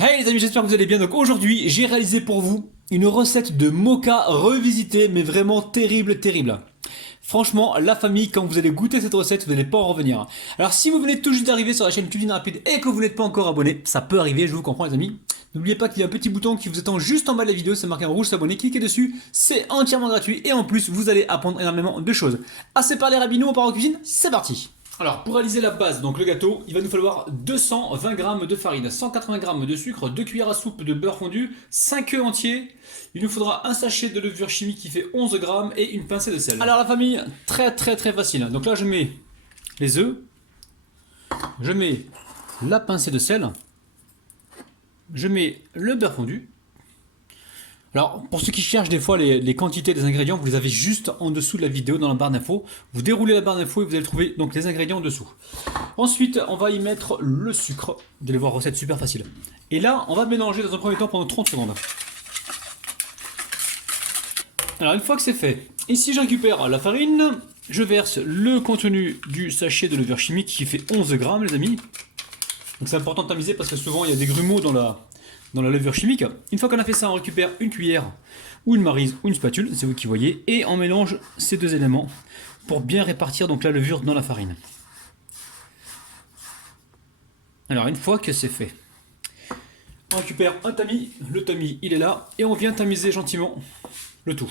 Hey les amis, j'espère que vous allez bien. Donc aujourd'hui, j'ai réalisé pour vous une recette de mocha revisitée, mais vraiment terrible, terrible. Franchement, la famille, quand vous allez goûter cette recette, vous n'allez pas en revenir. Alors si vous venez tout juste d'arriver sur la chaîne Cuisine Rapide et que vous n'êtes pas encore abonné, ça peut arriver, je vous comprends les amis. N'oubliez pas qu'il y a un petit bouton qui vous attend juste en bas de la vidéo, c'est marqué en rouge s'abonner, cliquez dessus, c'est entièrement gratuit et en plus vous allez apprendre énormément de choses. Assez parlé rapidement, on part en cuisine, c'est parti. Alors pour réaliser la base, donc le gâteau, il va nous falloir 220 g de farine, 180 g de sucre, 2 cuillères à soupe de beurre fondu, 5 œufs entiers, il nous faudra un sachet de levure chimique qui fait 11 g et une pincée de sel. Alors la famille, très facile. Donc là je mets les œufs, je mets la pincée de sel, je mets le beurre fondu. Alors, pour ceux qui cherchent des fois les quantités des ingrédients, vous les avez juste en dessous de la vidéo dans la barre d'infos. Vous déroulez la barre d'infos et vous allez trouver donc les ingrédients en dessous. Ensuite, on va y mettre le sucre. Vous allez voir, recette super facile. Et là, on va mélanger dans un premier temps pendant 30 secondes. Alors, une fois que c'est fait, ici je récupère la farine. Je verse le contenu du sachet de levure chimique qui fait 11 grammes, les amis. Donc c'est important de tamiser parce que souvent il y a des grumeaux dans la levure chimique. Une fois qu'on a fait ça, on récupère une cuillère ou une maryse ou une spatule, c'est vous qui voyez, et on mélange ces deux éléments pour bien répartir donc la levure dans la farine. Alors une fois que c'est fait, on récupère un tamis, le tamis il est là, et on vient tamiser gentiment le tout.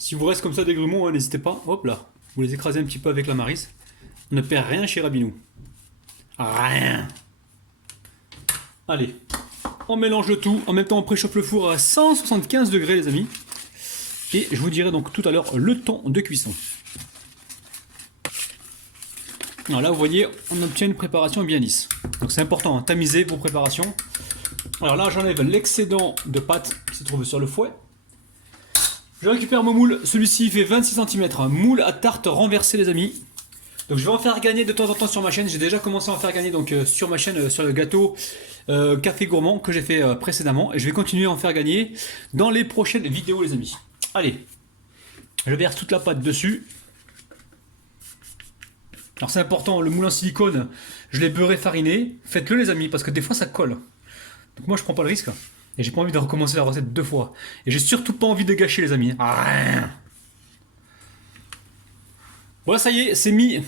Si vous reste comme ça des grumeaux, n'hésitez pas, hop là, vous les écrasez un petit peu avec la maryse. On ne perd rien chez Rabinou. Rien. Allez, on mélange le tout. En même temps, on préchauffe le four à 175 degrés, les amis. Et je vous dirai donc tout à l'heure le temps de cuisson. Alors là, vous voyez, on obtient une préparation bien lisse. Donc c'est important, tamiser vos préparations. Alors là, j'enlève l'excédent de pâte qui se trouve sur le fouet. Je récupère mon moule, celui-ci fait 26 cm, moule à tarte renversé les amis. Donc je vais en faire gagner de temps en temps sur ma chaîne, j'ai déjà commencé à en faire gagner donc sur ma chaîne sur le gâteau Café Gourmand que j'ai fait précédemment. Et je vais continuer à en faire gagner dans les prochaines vidéos les amis. Allez, je verse toute la pâte dessus. Alors c'est important, le moule en silicone, je l'ai beurré fariné. Faites-le les amis parce que des fois ça colle. Donc moi je prends pas le risque. Et j'ai pas envie de recommencer la recette 2 fois. Et j'ai surtout pas envie de gâcher les amis. Rien. Voilà, ça y est, c'est mis.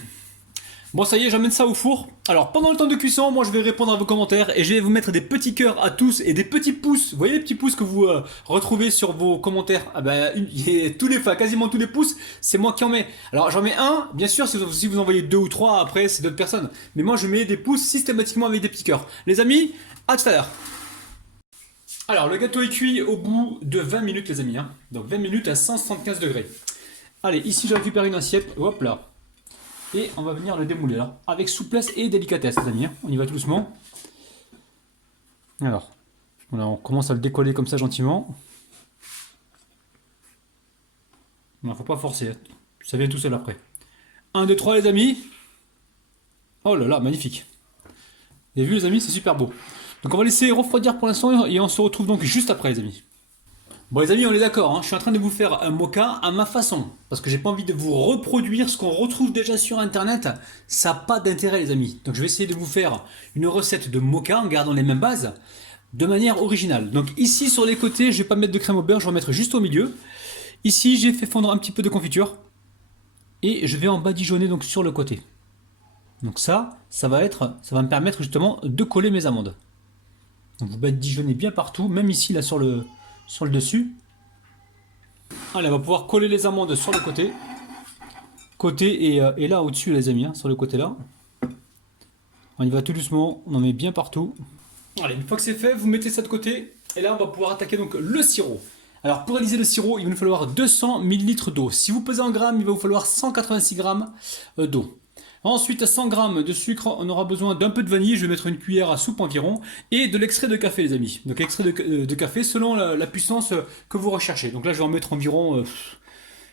Bon, ça y est, j'amène ça au four. Alors, pendant le temps de cuisson, moi je vais répondre à vos commentaires et je vais vous mettre des petits cœurs à tous et des petits pouces. Vous voyez les petits pouces que vous retrouvez sur vos commentaires? Ah ben, tous les fois, quasiment tous les pouces, c'est moi qui en mets. Alors, j'en mets un, bien sûr, si vous envoyez 2 ou 3, après, c'est d'autres personnes. Mais moi, je mets des pouces systématiquement avec des petits cœurs. Les amis, à tout à l'heure. Alors, le gâteau est cuit au bout de 20 minutes, les amis. Donc, 20 minutes à 175 degrés. Allez, ici, je récupère une assiette. Hop là. Et on va venir le démouler là. Avec souplesse et délicatesse, les amis. On y va tout doucement. Alors, voilà, on commence à le décoller comme ça gentiment. Il ne faut pas forcer. Ça vient tout seul après. 1, 2, 3, les amis. Oh là là, magnifique. Vous avez vu, les amis, c'est super beau. Donc on va laisser refroidir pour l'instant et on se retrouve donc juste après les amis. Bon les amis, on est d'accord, je suis en train de vous faire un mocha à ma façon. Parce que j'ai pas envie de vous reproduire ce qu'on retrouve déjà sur internet. Ça n'a pas d'intérêt les amis. Donc je vais essayer de vous faire une recette de mocha en gardant les mêmes bases. De manière originale. Donc ici sur les côtés, je vais pas mettre de crème au beurre, je vais en mettre juste au milieu. Ici j'ai fait fondre un petit peu de confiture. Et je vais en badigeonner donc sur le côté. Donc ça va me permettre justement de coller mes amandes. Donc vous badigeonnez bien partout, même ici là sur le dessus. Allez, on va pouvoir coller les amandes sur le côté. Et là au-dessus les amis, sur le côté là. On y va tout doucement, on en met bien partout. Allez, une fois que c'est fait, vous mettez ça de côté. Et là on va pouvoir attaquer donc le sirop. Alors pour réaliser le sirop, il va nous falloir 200 ml d'eau. Si vous pesez en grammes, il va vous falloir 186 g d'eau. Ensuite, 100 g de sucre, on aura besoin d'un peu de vanille, je vais mettre une cuillère à soupe environ, et de l'extrait de café les amis. Donc extrait de café selon la puissance que vous recherchez. Donc là je vais en mettre environ,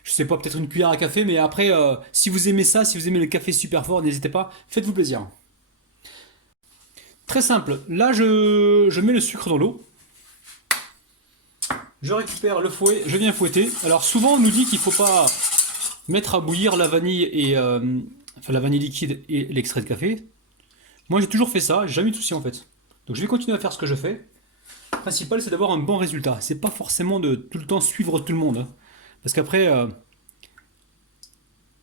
je sais pas, peut-être une cuillère à café, mais après, si vous aimez ça, si vous aimez le café super fort, n'hésitez pas, faites-vous plaisir. Très simple, là je mets le sucre dans l'eau. Je récupère le fouet, je viens fouetter. Alors souvent on nous dit qu'il ne faut pas mettre à bouillir la vanille et enfin la vanille liquide et l'extrait de café. Moi j'ai toujours fait ça, j'ai jamais eu de souci en fait. Donc je vais continuer à faire ce que je fais. Le principal c'est d'avoir un bon résultat. C'est pas forcément de tout le temps suivre tout le monde, hein. Parce qu'après,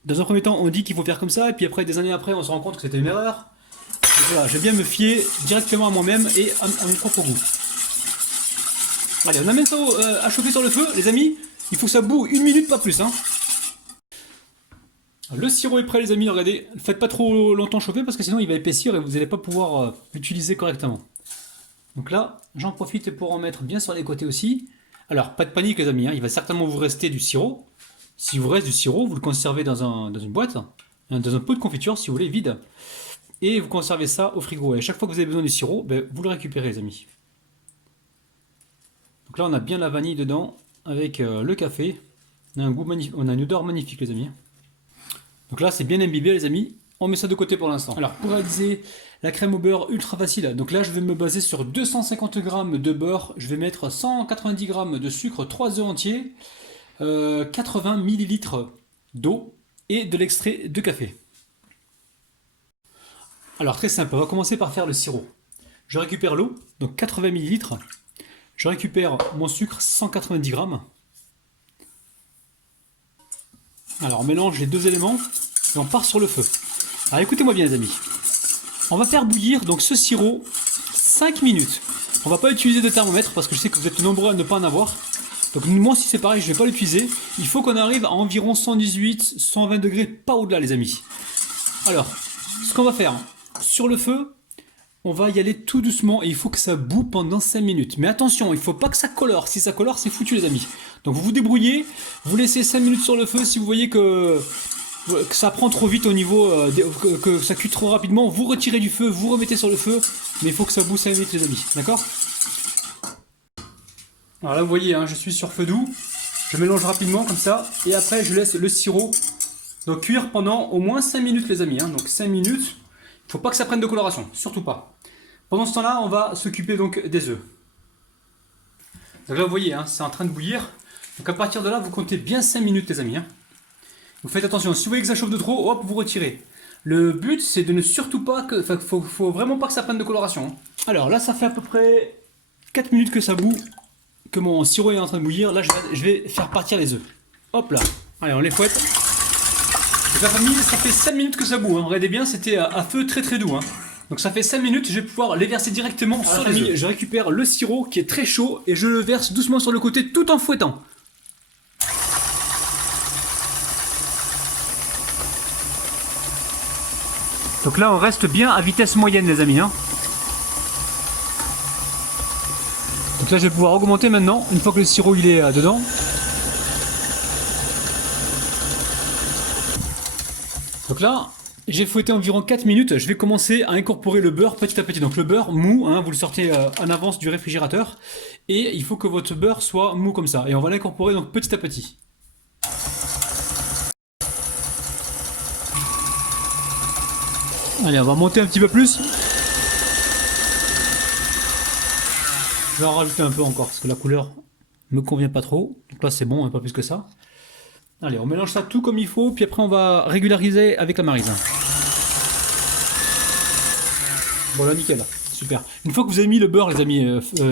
dans un premier temps on dit qu'il faut faire comme ça, et puis après des années après on se rend compte que c'était une erreur. Donc voilà, j'aime bien me fier directement à moi-même et à mon propre goût. Allez, on amène ça à chauffer sur le feu, les amis. Il faut que ça boue 1 minute, pas plus, hein. Le sirop est prêt, les amis. Regardez, ne faites pas trop longtemps chauffer parce que sinon il va épaissir et vous n'allez pas pouvoir l'utiliser correctement. Donc là, j'en profite pour en mettre bien sur les côtés aussi. Alors, pas de panique, les amis, hein. Il va certainement vous rester du sirop. Si vous reste du sirop, vous le conservez dans une boîte, dans un pot de confiture, si vous voulez, vide. Et vous conservez ça au frigo. Et à chaque fois que vous avez besoin du sirop, ben, vous le récupérez, les amis. Donc là, on a bien la vanille dedans avec le café. On a un goût magnifique, on a une odeur magnifique, les amis. Donc là, c'est bien imbibé, les amis. On met ça de côté pour l'instant. Alors, pour réaliser la crème au beurre, ultra facile. Donc là, je vais me baser sur 250 g de beurre. Je vais mettre 190 g de sucre, 3 œufs entiers, 80 ml d'eau et de l'extrait de café. Alors, très simple. On va commencer par faire le sirop. Je récupère l'eau, donc 80 ml. Je récupère mon sucre, 190 g. Alors on mélange les deux éléments et on part sur le feu. Alors écoutez-moi bien les amis. On va faire bouillir donc ce sirop 5 minutes. On va pas utiliser de thermomètre parce que je sais que vous êtes nombreux à ne pas en avoir. Donc moi si c'est pareil, je vais pas l'utiliser. Il faut qu'on arrive à environ 118, 120 degrés, pas au-delà les amis. Alors, ce qu'on va faire, sur le feu, on va y aller tout doucement et il faut que ça boue pendant 5 minutes. Mais attention, il ne faut pas que ça colore. Si ça colore, c'est foutu les amis. Donc vous vous débrouillez, vous laissez 5 minutes sur le feu. Si vous voyez que ça prend trop vite au niveau, que ça cuit trop rapidement, vous retirez du feu, vous remettez sur le feu. Mais il faut que ça boue 5 minutes les amis, d'accord? Alors là vous voyez, hein, je suis sur feu doux. Je mélange rapidement comme ça. Et après je laisse le sirop donc, cuire pendant au moins 5 minutes les amis, hein. Donc 5 minutes. Il ne faut pas que ça prenne de coloration, surtout pas. Pendant ce temps-là, on va s'occuper donc des œufs. Donc là, vous voyez, hein, c'est en train de bouillir. Donc à partir de là, vous comptez bien 5 minutes, les amis, hein. Vous faites attention, si vous voyez que ça chauffe de trop, hop, vous retirez. Le but, c'est de ne surtout pas que... Enfin, faut vraiment pas que ça prenne de coloration, hein. Alors là, ça fait à peu près 4 minutes que ça bout, que mon sirop est en train de bouillir. Là, je vais faire partir les œufs. Hop là. Allez, on les fouette. Donc la famille, ça fait 5 minutes que ça bout, hein. Regardez bien, c'était à feu très très doux, hein. Donc ça fait 5 minutes, je vais pouvoir les verser directement sur les œufs. Je récupère le sirop qui est très chaud et je le verse doucement sur le côté tout en fouettant. Donc là on reste bien à vitesse moyenne les amis, hein. Donc là je vais pouvoir augmenter maintenant, une fois que le sirop il est dedans. Donc là, j'ai fouetté environ 4 minutes, je vais commencer à incorporer le beurre petit à petit. Donc le beurre mou, hein, vous le sortez en avance du réfrigérateur. Et il faut que votre beurre soit mou comme ça. Et on va l'incorporer donc petit à petit. Allez, on va monter un petit peu plus. Je vais en rajouter un peu encore parce que la couleur me convient pas trop. Donc là c'est bon, pas plus que ça. Allez, on mélange ça tout comme il faut, puis après on va régulariser avec la maryse. Bon là nickel, super. Une fois que vous avez mis le beurre les amis,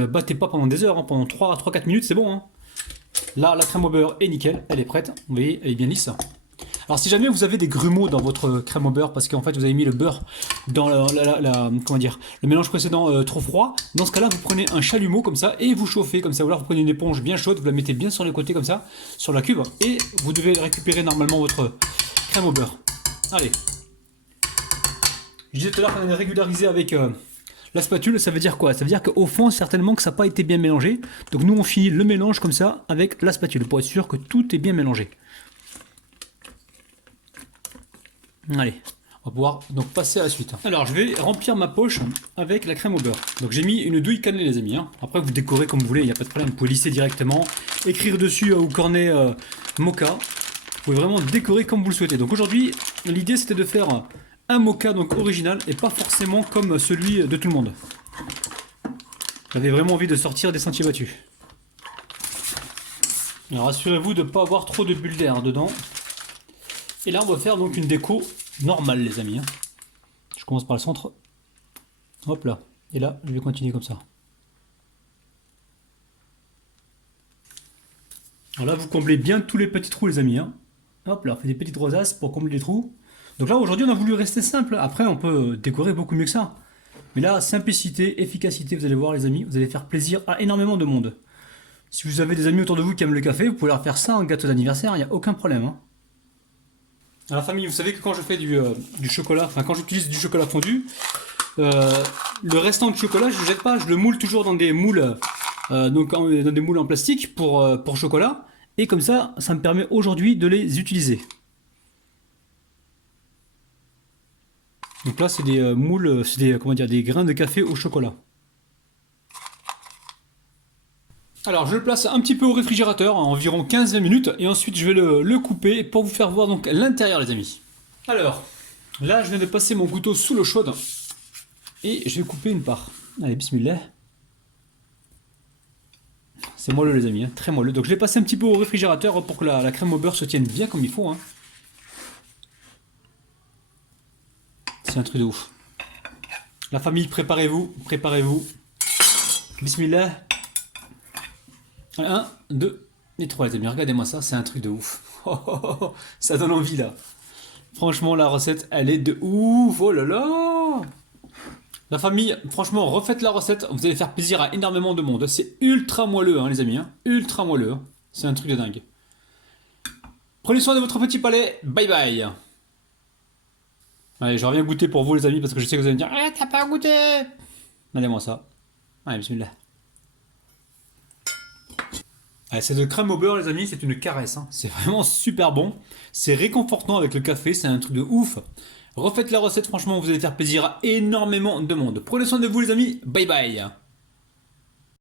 battez pas pendant des heures, hein, pendant 3-4 minutes c'est bon, hein. Là la crème au beurre est nickel, elle est prête, vous voyez, elle est bien lisse. Alors si jamais vous avez des grumeaux dans votre crème au beurre, parce qu'en fait vous avez mis le beurre dans comment dire, le mélange précédent trop froid, dans ce cas là vous prenez un chalumeau comme ça et vous chauffez comme ça, ou alors vous prenez une éponge bien chaude, vous la mettez bien sur les côtés comme ça, sur la cuve, et vous devez récupérer normalement votre crème au beurre. Allez. Je disais tout à l'heure qu'on allait régulariser avec la spatule, ça veut dire quoi? Ça veut dire qu'au fond certainement que ça n'a pas été bien mélangé, donc nous on finit le mélange comme ça avec la spatule, pour être sûr que tout est bien mélangé. Allez, on va pouvoir donc passer à la suite. Alors je vais remplir ma poche avec la crème au beurre. Donc j'ai mis une douille cannelée les amis, hein. Après vous décorez comme vous voulez, il n'y a pas de problème. Vous pouvez lisser directement, écrire dessus ou cornet mocha. Vous pouvez vraiment décorer comme vous le souhaitez. Donc aujourd'hui l'idée c'était de faire un mocha donc original et pas forcément comme celui de tout le monde. J'avais vraiment envie de sortir des sentiers battus. Alors assurez-vous de ne pas avoir trop de bulles d'air dedans. Et là, on va faire donc une déco normale, les amis. Hein. Je commence par le centre. Hop là. Et là, je vais continuer comme ça. Alors là, vous comblez bien tous les petits trous, les amis. Hein. Hop là, on fait des petites rosaces pour combler les trous. Donc là, aujourd'hui, on a voulu rester simple. Après, on peut décorer beaucoup mieux que ça. Mais là, simplicité, efficacité, vous allez voir, les amis, vous allez faire plaisir à énormément de monde. Si vous avez des amis autour de vous qui aiment le café, vous pouvez leur faire ça en gâteau d'anniversaire, il n'y a aucun problème. Hein. Alors famille, vous savez que quand je fais du chocolat, enfin quand j'utilise du chocolat fondu, le restant de chocolat, je ne le jette pas, je le moule toujours dans des moules, dans des moules en plastique pour chocolat. Et comme ça me permet aujourd'hui de les utiliser. Donc là, c'est des moules, c'est des grains de café au chocolat. Alors je le place un petit peu au réfrigérateur, environ 15-20 minutes, et ensuite je vais le couper pour vous faire voir donc l'intérieur, les amis. Alors, là je viens de passer mon couteau sous l'eau chaude, et je vais couper une part. Allez, bismillah. C'est moelleux, les amis, hein, très moelleux. Donc je l'ai passé un petit peu au réfrigérateur pour que la crème au beurre se tienne bien comme il faut. Hein. C'est un truc de ouf. La famille, préparez-vous, préparez-vous. Bismillah. 1, 2 et 3, les amis, regardez-moi ça, c'est un truc de ouf. Ça donne envie là. Franchement, la recette, elle est de ouf. Oh là là. La famille, franchement, refaites la recette, vous allez faire plaisir à énormément de monde. C'est ultra moelleux, hein, les amis, hein. Ultra moelleux. Hein. C'est un truc de dingue. Prenez soin de votre petit palais. Bye bye. Allez, je reviens goûter pour vous, les amis, parce que je sais que vous allez me dire « Ah, t'as pas goûté !» Regardez-moi ça. Allez, bismillah. Cette crème au beurre, les amis, c'est une caresse. Hein. C'est vraiment super bon. C'est réconfortant avec le café, c'est un truc de ouf. Refaites la recette, franchement, vous allez faire plaisir à énormément de monde. Prenez soin de vous, les amis. Bye bye.